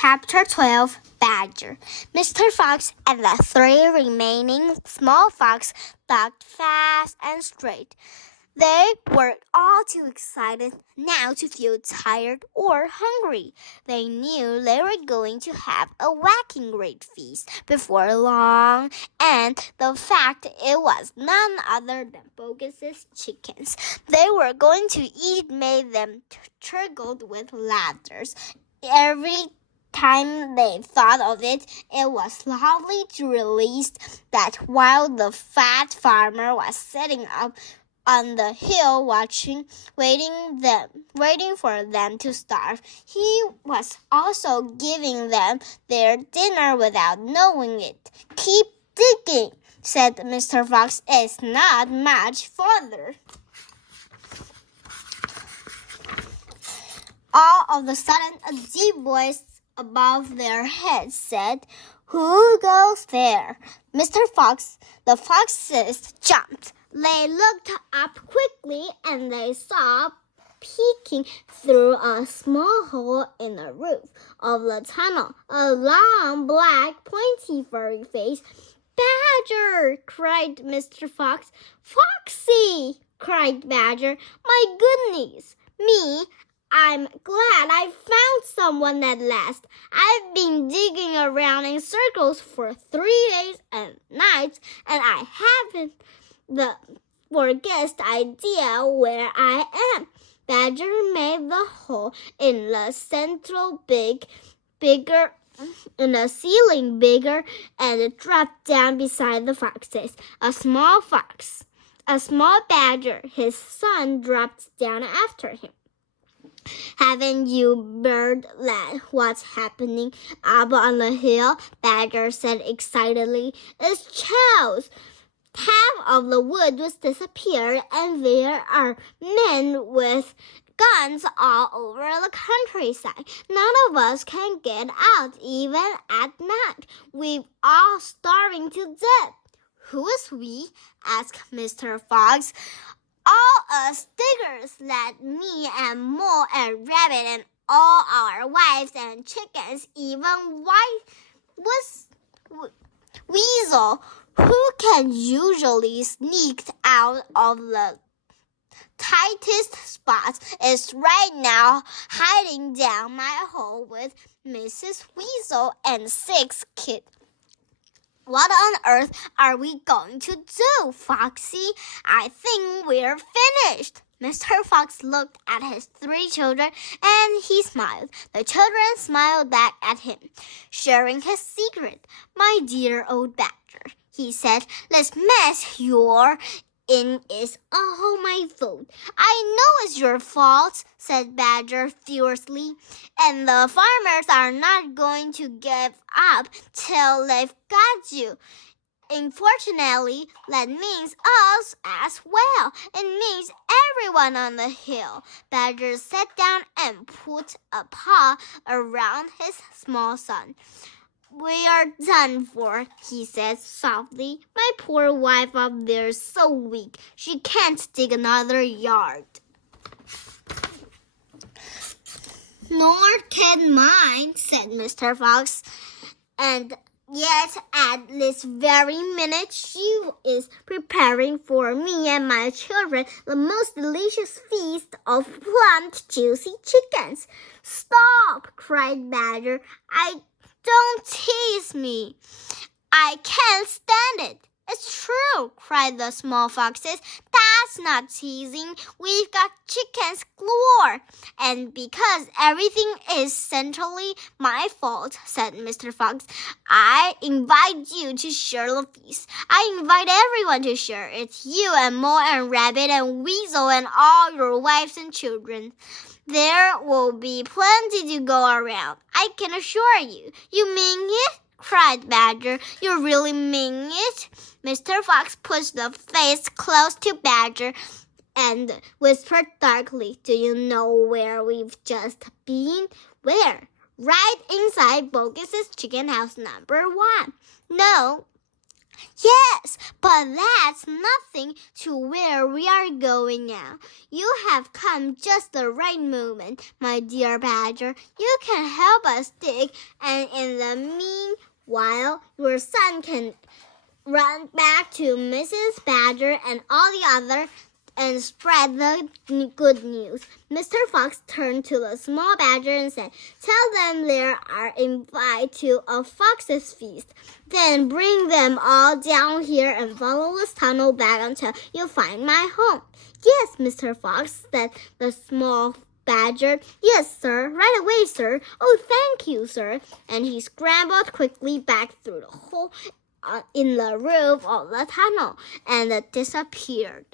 Chapter 12, Badger. Mr. Fox and the 3 remaining small foxes walked fast and straight. They were all too excited now to feel tired or hungry. They knew they were going to have a whacking great feast before long, and the fact it was none other than Bogus's chickens they were going to eat made them triggled with laughter. Every time they thought of it, it was lovely to realize that while the fat farmer was sitting up on the hill waiting for them to starve, he was also giving them their dinner without knowing it. "Keep digging," said Mr. Fox. "It's not much farther." All of a sudden, a deep voice above their heads said, "Who goes there?" The foxes jumped. They looked up quickly and they saw peeking through a small hole in the roof of the tunnel a long, black, pointy, furry face. "Badger!" cried Mr. Fox. "Foxy!" cried Badger. "My goodness me! I'm glad I found someone at last. I've been digging around in circles for 3 days and nights, and I haven't the forget's idea where I am." Badger made the hole in the ceiling bigger and dropped down beside the foxes. A small badger, his son, dropped down after him. "Haven't you heard what's happening up on the hill?" Badger said excitedly. "It's Charles. Half of the wood was disappeared, and there are men with guns all over the countryside. None of us can get out even at night. We're all starving to death." "Who's we?" asked Mr. Fox. "All us diggers, like me and Mole and Rabbit and all our wives and chickens, even Weasel, who can usually sneak out of the tightest spots, is right now hiding down my hole with Mrs. Weasel and 6 kids. What on earth are we going to do, Foxy? I think we're finished." Mr. Fox looked at his 3 children and he smiled. The children smiled back at him, sharing his secret. "My dear old Badger," he said, "this mess you're in is all my fault." "I know it's your fault," said Badger fiercely, "and the farmers are not going to give up till they've got you. Unfortunately, that means us as well. It means everyone on the hill." Badger sat down and put a paw around his small son. "We are done for," he said softly. "My poor wife up there is so weak. She can't dig another yard." "Nor can mine," said Mr. Fox. "And yet at this very minute she is preparing for me and my children the most delicious feast of plump, juicy chickens." "Stop!" cried Badger. "Don't tease me. I can't stand it." "It's true," cried the small foxes. "That's not teasing. We've got chickens galore." "And because everything is centrally my fault," said Mr. Fox, "I invite you to share the feast. I invite everyone to share. It's you and Mole and Rabbit and Weasel and all your wives and children. There will be plenty to go around, I can assure you." "You mean it?" cried Badger. "You really mean it?" Mr. Fox pushed the face close to Badger and whispered darkly, "Do you know where we've just been?" "Where?" "Right inside Bogus's chicken house number 1. "No, Yes, but that's nothing to where we are going now. You have come just the right moment, my dear Badger. You can help us dig, and in the meanwhile, your son can run back to Mrs. Badger and all the others and spread the good news. Mr. Fox turned to the small badger and said, "Tell them they are invited to a fox's feast. Then bring them all down here and follow this tunnel back until you find my home." "Yes, Mr. Fox," said the small badger. "Yes, sir. Right away, sir." "Oh, thank you, sir." And he scrambled quickly back through the hole in the roof of the tunnel and disappeared.